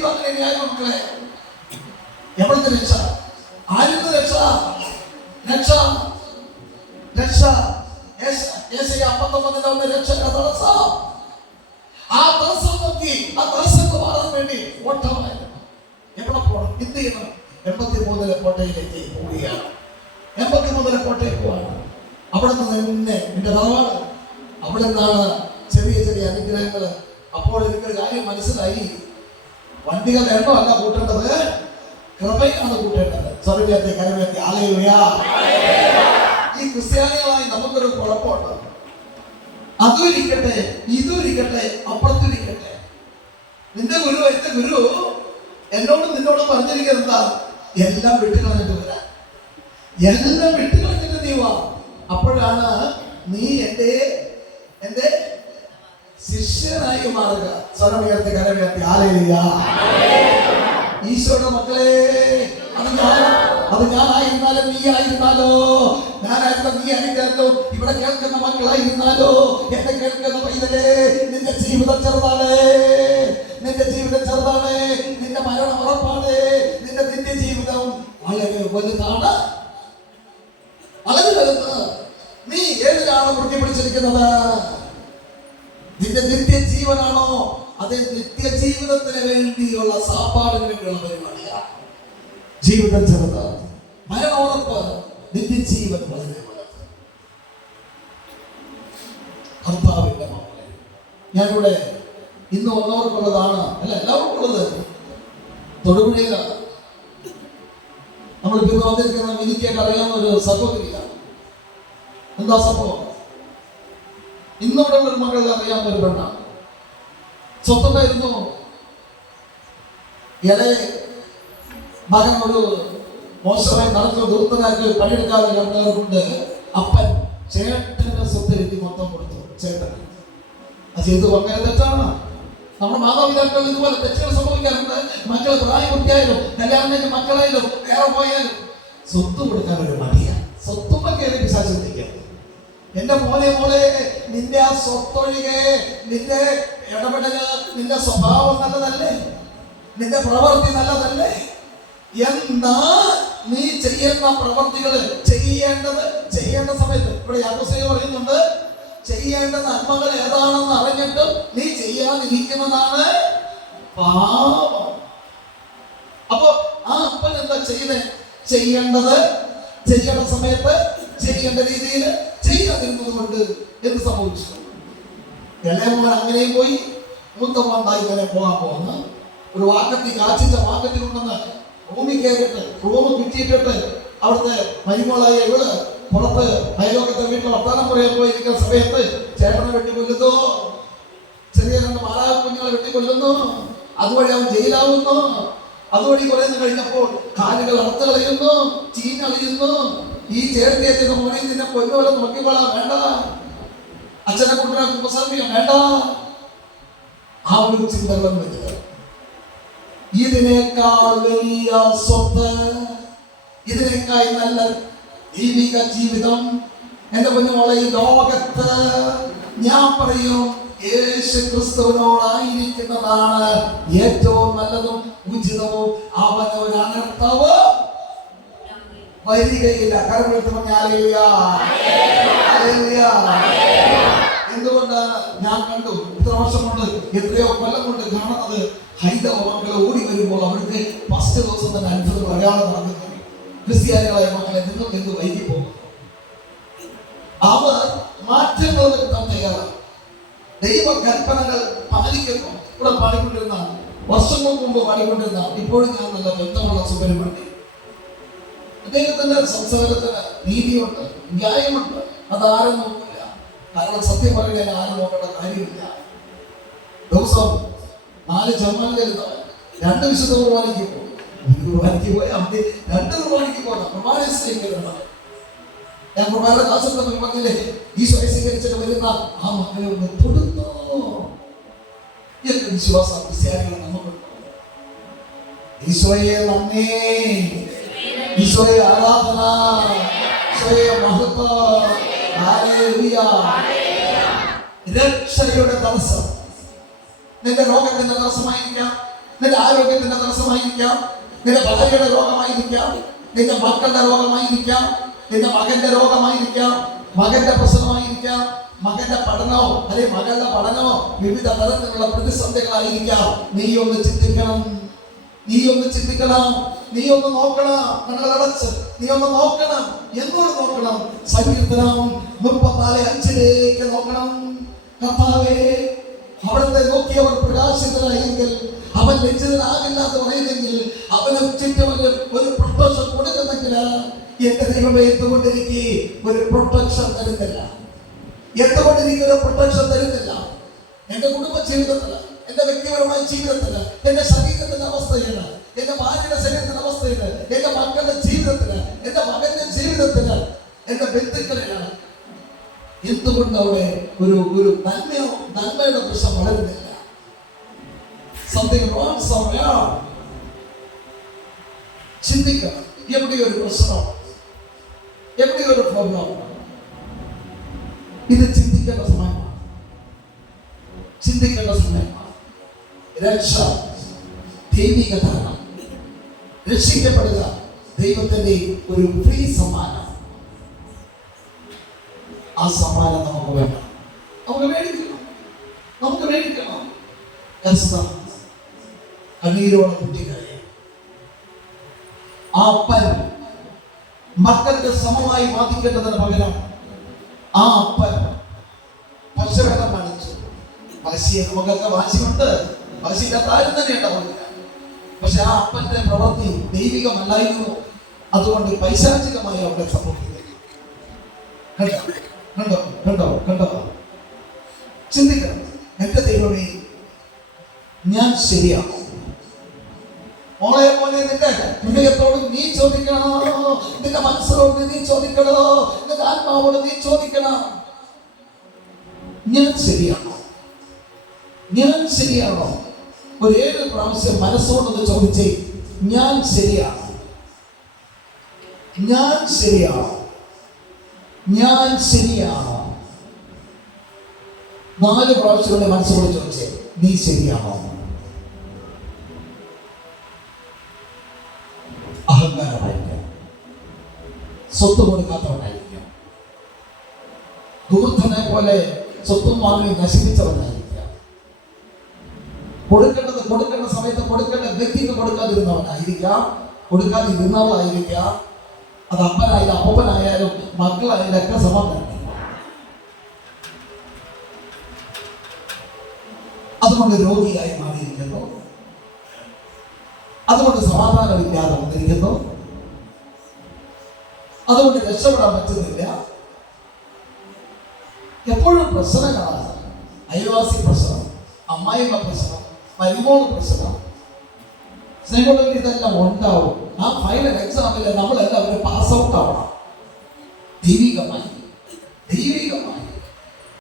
ജീവിതം അങ്ങനെയായ മക്കളെ. എവിടുത്തെ രക്ഷ? ആരുടെ രക്ഷ? രക്ഷ രക്ഷ 59 രക്ഷയുടെ തടസ്സം. ആ തടസ്സം നോക്കി ആ തടസ്സത്തെ മാറാൻ വേണ്ടി ഓട്ടമായിരുന്നു. എവിടെ പോകണം? എന്ത് ചെയ്യണം? 83 കോട്ടയിലേക്ക് പോവുകയാണ്. 83 കോട്ടയിൽ പോവാണ്. അവിടെ നിന്ന് എന്റെ തറവാട്. അവിടെ നിന്നാണ് ചെറിയ ചെറിയ അനുഗ്രഹങ്ങൾ. അപ്പോൾ എനിക്കൊരു കാര്യം മനസ്സിലായി. വണ്ടികളുടെ എണ്ണമല്ല കൂട്ടേണ്ടത്, കൃപയാണ് കൂട്ടേണ്ടത്. സ്വർഗ്ഗത്തെ കരവേറ്റി ഹല്ലേലൂയ. ഈ ക്രിസ്ത്യാനികളായി നമുക്കൊരു കുഴപ്പമുണ്ട്. അതും ഇരിക്കട്ടെ, ഇതും ഇരിക്കട്ടെ, അപ്പുറത്തിരിക്കട്ടെ. നിന്റെ ഗുരു, എന്റെ ഗുരു നിന്നോട് പറഞ്ഞിരിക്കുന്നത് എല്ലാം വിട്ടുകളഞ്ഞിട്ട് വരാൻ. എല്ലാം വിട്ടുകളഞ്ഞിട്ട് നീ വാ. അപ്പോഴാണ് നീ എന്റെ ശിഷ്യനായി മാറുക. സ്വരമുയർത്തി കരമുയർത്തി ഹല്ലേലൂയ. ഈശോയുടെ മക്കളെ, അത് ഞാനായിരുന്നാലും നീ ആയിരുന്നാലോ, ഞാനായിരുന്ന നീ ആയിരുന്നാലോ, ഇവിടെ കേൾക്കുന്ന മക്കളായിരുന്നാലോ, എന്നെ കേൾക്കുന്ന പൈതലേ, നിന്റെ ജീവിതം ചെറുതാണ്. നിന്റെ ജീവിതം ചെറുതാണ്. നിന്റെ മരണം ഉറപ്പാണ്. നിന്റെ ജീവിതം വളരെ വലുതാണ്. വളരെ വലുത്. നീ ഏതിലാണ് മുറുകെ പിടിച്ചിരിക്കുന്നത്? നിന്റെ നിത്യജീവനാണോ? അതേ നിത്യജീവിതത്തിന് വേണ്ടിയുള്ള സാപ്പാടിന് വേണ്ടിയുള്ള പരിപാടിയാണ്. ജീവിതം ചെറുത്, മരണം ഉറപ്പ്, നിത്യജീവൻ വളരെ വലുത്. കർത്താവിന്റെ മക്കളെ, ഞാനിവിടെ ഇന്ന് വന്നവർക്കുള്ളതാണ്, അല്ല എല്ലാവർക്കും ഉള്ളത്. തൊടുപുഴയിലാണ് നമ്മളിപ്പോ ഇന്ന് വന്നിരിക്കുന്ന. എനിക്കൊക്കെ അറിയാവുന്ന ഒരു സഹോദരിയാണ്. എന്താ സംഭവം? ഇന്നിവിടെ ഒരു മകളെ അറിയാവുന്ന ഒരു പെണ്ണാണ്. സ്വത്തുണ്ടായിരുന്നു. ഇളയ മകൻ ഒരു മോശമായി നടക്കുന്ന ദൂർത്തനായിട്ട് പണിയെടുക്കാതെ കൊണ്ട് അപ്പൻ ചേട്ടന്റെ സ്വത്ത് എഴുതി മൊത്തം കൊടുത്തു. ചേട്ടൻ അത് ചെയ്തു. അങ്ങനെ തെറ്റാണ്. നമ്മുടെ മാതാപിതാക്കൾ ഇതുപോലെ തെറ്റുകൾ സംഭവിക്കാറുണ്ട്. മക്കൾ പ്രായപൂർത്തിയായാലും കല്യാണം മക്കളായാലും വേറെ പോയാലും സ്വത്ത് കൊടുക്കാൻ ഒരു മടിയാണ്. സ്വത്തുമ്പോ കയറി പിശാചിരിക്കുകയാണ്. എന്റെ മോളെ, നിന്റെ ആ സ്വത്തൊഴികെ നിന്റെ ഇടപെടല്, നിന്റെ സ്വഭാവം നല്ലതല്ലേ? നിന്റെ പ്രവൃത്തി നല്ലതല്ലേ? എന്നാ നീ ചെയ്യുന്ന പ്രവൃത്തികൾ ചെയ്യേണ്ട സമയത്ത് ഇവിടെ യാക്കോബ് പറയുന്നുണ്ട്, ചെയ്യേണ്ട നന്മകൾ ഏതാണെന്ന് അറിഞ്ഞിട്ട് നീ ചെയ്യാതിരിക്കുന്നതാണ് പാപം. അപ്പൊ ആ അപ്പൻ എന്താ ചെയ്യേണ്ടത് ചെയ്യേണ്ട സമയത്ത് ചെയ്യേണ്ട രീതിയിൽ ചെയ്യാതിരുന്നത് കൊണ്ട് എന്ത് സംഭവിച്ചു? ഇളയമോൻ അങ്ങനെയും പോയി. മൂത്തമ്മണ്ടായി ഇങ്ങനെ പോകാൻ പോകുന്ന ഒരു വാക്കത്തി കാച്ചിച്ച വാക്കത്തിലുണ്ടെന്ന് റൂമിൽ കയറിയിട്ട് റൂം കിട്ടിയിട്ടിട്ട് അവിടുത്തെ മരുമോളായ ഇവള് പുറത്ത് അയലോക്കത്തെ വീട്ടിൽ വർത്താനം പറയാൻ പോയിരിക്കുന്ന സമയത്ത് ചേട്ടനെ വെട്ടിക്കൊല്ലുന്നു. ചെറിയ 2 മാലാഖ കുഞ്ഞുങ്ങളെ വെട്ടിക്കൊല്ലുന്നു. അതുവഴി അവൻ ജയിലാവുന്നു. അതുവഴി കുറെ കഴിഞ്ഞപ്പോൾ കാലുകൾ അറുത്ത് കളയുന്നു, ചീഞ്ഞളിയുന്നു. ഈ ചേർത്തിയെത്തുന്ന മോനെ നിന്നെ പൊന്നുപോലെ നോക്കിക്കൊള്ളാൻ വേണ്ട, അച്ഛനെ കൊണ്ടുവരാൻ കുമ്പസാരിക്കാൻ വേണ്ട. ആ ഒരു ചിന്തകളും വെച്ചത്. ഇതിനേക്കാൾ വലിയ സ്വത്ത്, ഇതിനേക്കാൾ നല്ല ദൈവിക ജീവിതം എന്റെ കുഞ്ഞുമോളെ ഈ ലോകത്ത് ഞാൻ പറയും യേശു ക്രിസ്തുവിനോടായിരിക്കുന്നതാണ് ഏറ്റവും നല്ലതും ഉചിതവും. അവനൊരു അനർത്ഥവും വരികയില്ല. കരമെടുത്ത് പറഞ്ഞാൽ എന്തുകൊണ്ടാണ് ഞാൻ കണ്ടു ഇത്ര വർഷം കൊണ്ട്, എത്രയോ കൊല്ലം കൊണ്ട് കാണുന്നത്, ഹൈന്ദവ മക്കളെ ഓടി വരുമ്പോൾ അവർക്ക് ഫസ്റ്റ് ദിവസം തന്നെ അത്ഭുതം അടയാളം നടക്കുന്നു. ക്രിസ്ത്യാനികളായ മക്കളെ നിങ്ങൾക്ക് എന്ത് വൈകി പോകും? അവർ മാറ്റങ്ങൾ വരുത്താൻ തയ്യാറാണ്. ദൈവ കൽപ്പനകൾ പാലിക്കുന്നു. ഇവിടെ പാടിക്കൊണ്ടിരുന്ന, വർഷങ്ങൾക്ക് മുമ്പ് പാടിക്കൊണ്ടിരുന്ന, ഇപ്പോഴും ഞാൻ നല്ല ബന്ധമുള്ള സുബ്രഹ്മണ്യം, അദ്ദേഹത്തിന്റെ സംസാരത്തിന് നീതിയുണ്ട്, ന്യായമുണ്ട്. അതാരും നോക്കില്ല. കാരണം സത്യം പറയുക ആരും നോക്കേണ്ട കാര്യമില്ല. ദിവസം 4 ജന്മം കരുതാൻ 2 വിശുദ്ധ കുർബാനയ്ക്ക് പോകും. 1 കുർബാനയ്ക്ക് പോയാൽ 2 കുർബാനയ്ക്ക് പോകാം. പ്രമാണ സ്വീകരണം. ഞാൻ കുർബാനയുടെ കാശെടുത്ത മക്കളെ ഈശോയെ സ്വീകരിച്ചിട്ട് വരുന്ന ആ മക്കളെ ഒന്ന് തൊടുന്നു. എന്ത് വിശ്വാസം ക്രിസ്ത്യാനികൾ നമുക്കുണ്ട്. ഈശോയെ നന്ദി, ഈശോയെ ആരാധന, ഈശോയെ മഹത്വം. ഹല്ലേലൂയ. രക്ഷയുടെ തടസ്സം നിന്റെ രോഗത്തിന്റെ തടസ്സമായിരിക്കാം, നിന്റെ ആരോഗ്യത്തിന്റെ തടസ്സമായിരിക്കാം, നിന്റെ ഭാര്യയുടെ രോഗമായിരിക്കാം, നിന്റെ മക്കളുടെ രോഗമായിരിക്കാം, നിന്റെ മകന്റെ രോഗമായിരിക്കാം, മകന്റെ പ്രശ്നമായിരിക്കാം, മകന്റെ പഠനമോ അല്ലെങ്കിൽ മകളുടെ പഠനമോ വിവിധ തരത്തിലുള്ള പ്രതിസന്ധികളായിരിക്കാം. നീ ഒന്ന് ചിന്തിക്കണം, നീ ഒന്ന് ചിന്തിക്കണം, നീ ഒന്ന് നോക്കണം. കണ്ണുകളടച്ച് നീ ഒന്ന് നോക്കണം. എന്നോട് നോക്കണം. സങ്കീർത്തനം 34:5 നോക്കണം. കർത്താവേ, അവിടുത്തെ നോക്കിയവർ പ്രകാശിതരായെങ്കിൽ, അവൻ ലജ്ജിതനാകില്ല എന്ന് പറയുന്നെങ്കിൽ, അവന് ചുറ്റും ഒരു പ്രൊട്ടക്ഷൻ കൊടുക്കുന്നെങ്കിൽ, എന്റെ ദൈവമേ എന്തുകൊണ്ട് എനിക്ക് ഒരു പ്രൊട്ടക്ഷൻ തരുന്നില്ല? എന്തുകൊണ്ട് എനിക്ക് ഒരു പ്രൊട്ടക്ഷൻ തരുന്നില്ല? എന്റെ കുടുംബ ജീവിതത്തില്, എന്റെ വ്യക്തിപരമായ ജീവിതത്തില്, എന്റെ ശരീരത്തിന്റെ അവസ്ഥയില്, എന്റെ ഭാര്യയുടെ ശരീരത്തിന്റെ അവസ്ഥയില്, എന്റെ മക്കളുടെ ജീവിതത്തില്, എന്റെ മകന്റെ ജീവിതത്തില്, എന്റെ ബന്ധുക്കളിലാണ് എന്തുകൊണ്ട് അവിടെ ഒരു നന്മയുടെ പ്രശ്നം വളരുന്നില്ല? Something wrong somewhere. ചിന്തിക്കണം. എവിടെയൊരു പ്രശ്നം, എവിടെയൊരു പ്രോബ്ലം. ഇത് ചിന്തിക്കേണ്ട സമയമാണ്, ചിന്തിക്കേണ്ട സമയമാണ്. രക്ഷ ദൈവിക ദാനം, രക്ഷിക്കപ്പെടുക ദൈവത്തിന്റെ ഒരു ഫ്രീ സമ്മാനം. ആ സമ്മാനം നമുക്ക് വേണം, നമുക്ക് മേടിക്കണം, നമുക്ക് മേടിക്കണം. കണ്ണീരോടെ കുട്ടികളെ, ആ അപ്പൻ മക്കൾക്ക് സമമായി ബാധിക്കേണ്ടതിന് പകരം ആ അപ്പൻ പക്ഷഭേദം കാണിച്ചു. വാശിയെ നമുക്കൊക്കെ വാശിയുണ്ട്, വാശിയില്ലാത്ത ആരും തന്നെ ഉണ്ടാവില്ല. പക്ഷെ ആ അപ്പന്റെ പ്രവൃത്തി ദൈവികമല്ലായിരുന്നു. അതുകൊണ്ട് പൈശാചികമായി അവിടെ സംഭവിക്കുന്നത്. കണ്ടോ കണ്ടോ കണ്ടോ കണ്ടോ? ചിന്തിക്കണം. എന്റെ ദൈവമേ, ഞാൻ ശരിയാണോ? മോളെ പോലെ നിന്റെ ഹൃദയത്തോട് നീ ചോദിക്കണോ, നിന്റെ മനസ്സിലോട് നീ ചോദിക്കണോ, നിന്റെ ആത്മാവോട് നീ ചോദിക്കണം. ഞാൻ ശരിയാണോ? ഞാൻ ശരിയാണോ? ഒരു 7 പ്രാവശ്യം മനസ്സോടൊന്ന് ചോദിച്ചേ, ഞാൻ ശരിയാണോ? ഞാൻ ശരിയാണോ? ഞാൻ ശരിയാണോ? 4 പ്രാവശ്യം മനസ്സോട് ചോദിച്ചേ, നീ ശരിയാണോ? അഹങ്കാരമായിരിക്കാം, സ്വത്ത് കൊടുക്കാത്തവനായിരിക്കാം, ദൂർധനെ പോലെ സ്വത്തും വാങ്ങി നശിപ്പിച്ചവനായിരിക്കാം, കൊടുക്കേണ്ട സമയത്ത് കൊടുക്കേണ്ട വ്യക്തിക്ക് കൊടുക്കാതിരുന്നവനായിരിക്കാം, കൊടുക്കാതിരുന്നവളായിരിക്കാം. അത് അപ്പനായാലും അപ്പനായാലും മക്കളായാലും ഒക്കെ സമം തന്നെ. അതുകൊണ്ട് രോഗിയായി മാറിയിരിക്കുന്നു, അതുകൊണ്ട് സമാധാനമില്ലാതെ വന്നിരിക്കുന്നു, അതുകൊണ്ട് രക്ഷപ്പെടാൻ പറ്റുന്നില്ല. എപ്പോഴും പ്രശ്നങ്ങളാണ്. അയൽവാസി പ്രശ്നം, അമ്മായിമ്മ പ്രശ്നം, മരുമോള് പ്രശ്നം, സ്നേഹമുള്ളവർ ഇതെല്ലാം ഉണ്ടാവും. ആ ഫൈനൽ എക്സാമിൽ നമ്മളെല്ലാവരും പാസ് ഔട്ട് ആവണം ദൈവികമായി.